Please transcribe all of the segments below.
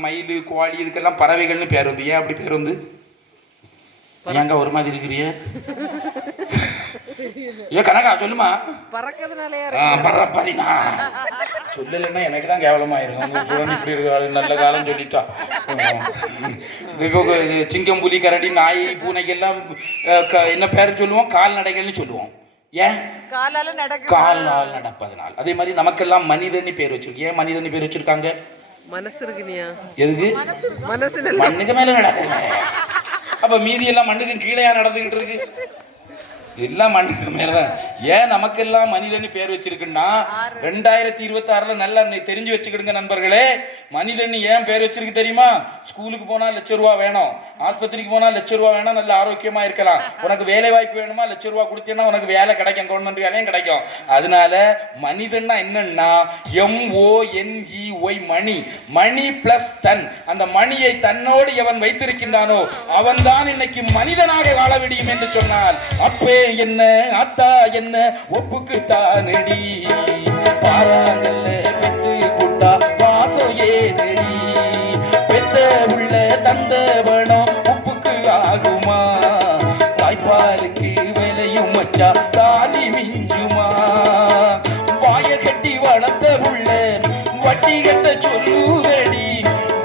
மயில் கோழி இதுக்கெல்லாம் பறவைகள்னு பேர் வந்து. ஏன் அப்படி பேர் வந்து? ஏங்க ஒரு மாதிரி இருக்கிறிய? ஏன் கனகா சொல்லுமா? பறப்பதினா சொல்லலைன்னா எனக்கு தான் கேவலமாயிருக்கும். இப்படி இருக்கு நல்ல காலம் சொல்லிட்டா. சிங்கம் புலி கரடி நாய் பூனைக்கெல்லாம் என்ன பேர் சொல்லுவோம்? கால்நடைகள்னு சொல்லுவோம். ஏன்? காலால் நடப்பதனால். அதே மாதிரி நமக்கெல்லாம் மனிதன்னு பேர் வச்சிருக்கு. ஏன் மனிதன்னு பேர் வச்சிருக்காங்க? மனசு இருக்குனியா? எதுக்கு? மண்ணுக்கு மேல நடக்குது. அப்ப மீதி எல்லாம் மண்ணுக்கு கீழே நடந்துகிட்டு இருக்கு. எல்லாம் மண்ணுக்கு மேலதான். ஏன் நமக்கெல்லாம் மனிதன் பேர் வச்சிருக்குன்னா 2026 நல்லா தெரிஞ்சு வச்சுக்கிடுங்க நண்பர்களே. மனிதன் ஏன் பேர் வச்சிருக்கு தெரியுமா? ஸ்கூலுக்கு போனா ₹1,00,000 வேணும், ஆஸ்பத்திரிக்கு போனா ₹1,00,000 வேணும், நல்ல ஆரோக்கியமா இருக்கலாம். உனக்கு வேலை வாய்ப்பு வேணுமா? ₹1,00,000 கொடுத்தீங்கன்னா உனக்கு வேலை கிடைக்கும், கவர்மெண்ட் வேலையும் கிடைக்கும். அதனால மனிதன்னா என்னன்னா MONEY மணி, மணி பிளஸ் தன். அந்த மணியை தன்னோடு எவன் வைத்திருக்கின்றானோ அவன் தான் இன்னைக்கு மனிதனாக வாழ முடியும் என்று சொன்னால், அப்பே என்ன ஆத்தா என்ன ஒப்புக்கு தானடி பாராங்கல்ல பெற்று கூட்டா வாசம் ஏதடி பெத்த உள்ள தந்தவனம் உப்புக்கு ஆகுமா தாய்ப்பாலுக்கு விலையும் வச்சா தாலி மிஞ்சுமா வாய கட்டி வளர்த்த உள்ள வட்டி கட்ட சொல்லுதடி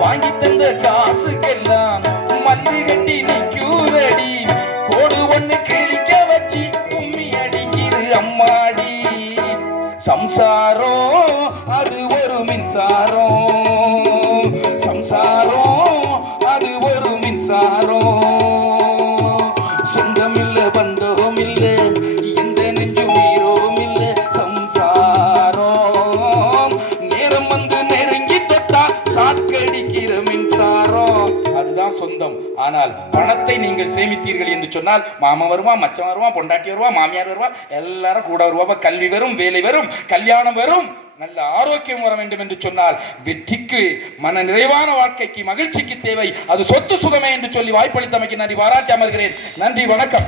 வாங்கி தந்த காசுக்கெல்லாம் மல்லி கட்டி நிற்குதடி கோடு ஒண்ணு கிழிக்க வச்சு கும்மி அடிக்குது அம்மாடி. சம்சாரம் அது ஒரு மின்சாரம், சம்சாரம் அது ஒரு மின்சாரம். சொந்தம் இல்ல பந்தம் இல்ல எந்த நெஞ்சு மீறோம் இல்ல சம்சாரம். நேரம் வந்து நெருங்கி தொட்டா சாக்கடிக்கிற மின்சாரம். அதுதான் சொந்தம். ஆனால் பணத்தை நீங்கள் சேமித்தீர்கள் என்று சொன்னால் மாமன் வருவான், மச்சம் வருவான், பொண்டாட்டி வருவா, மாமியார் வருவா, எல்லாரும் கூட வருவா. கல்வி வரும், வேலை வரும், கல்யாணம் வரும், நல்ல ஆரோக்கியம் வர வேண்டும் என்று சொன்னால் வெற்றிக்கு மன நிறைவான வாழ்க்கைக்கு மகிழ்ச்சிக்கு தேவை அது சொத்து சுகமே என்று சொல்லி வாய்ப்பளித்தமைக்கு நன்றி பாராட்டி அமர்கிறேன். நன்றி, வணக்கம்.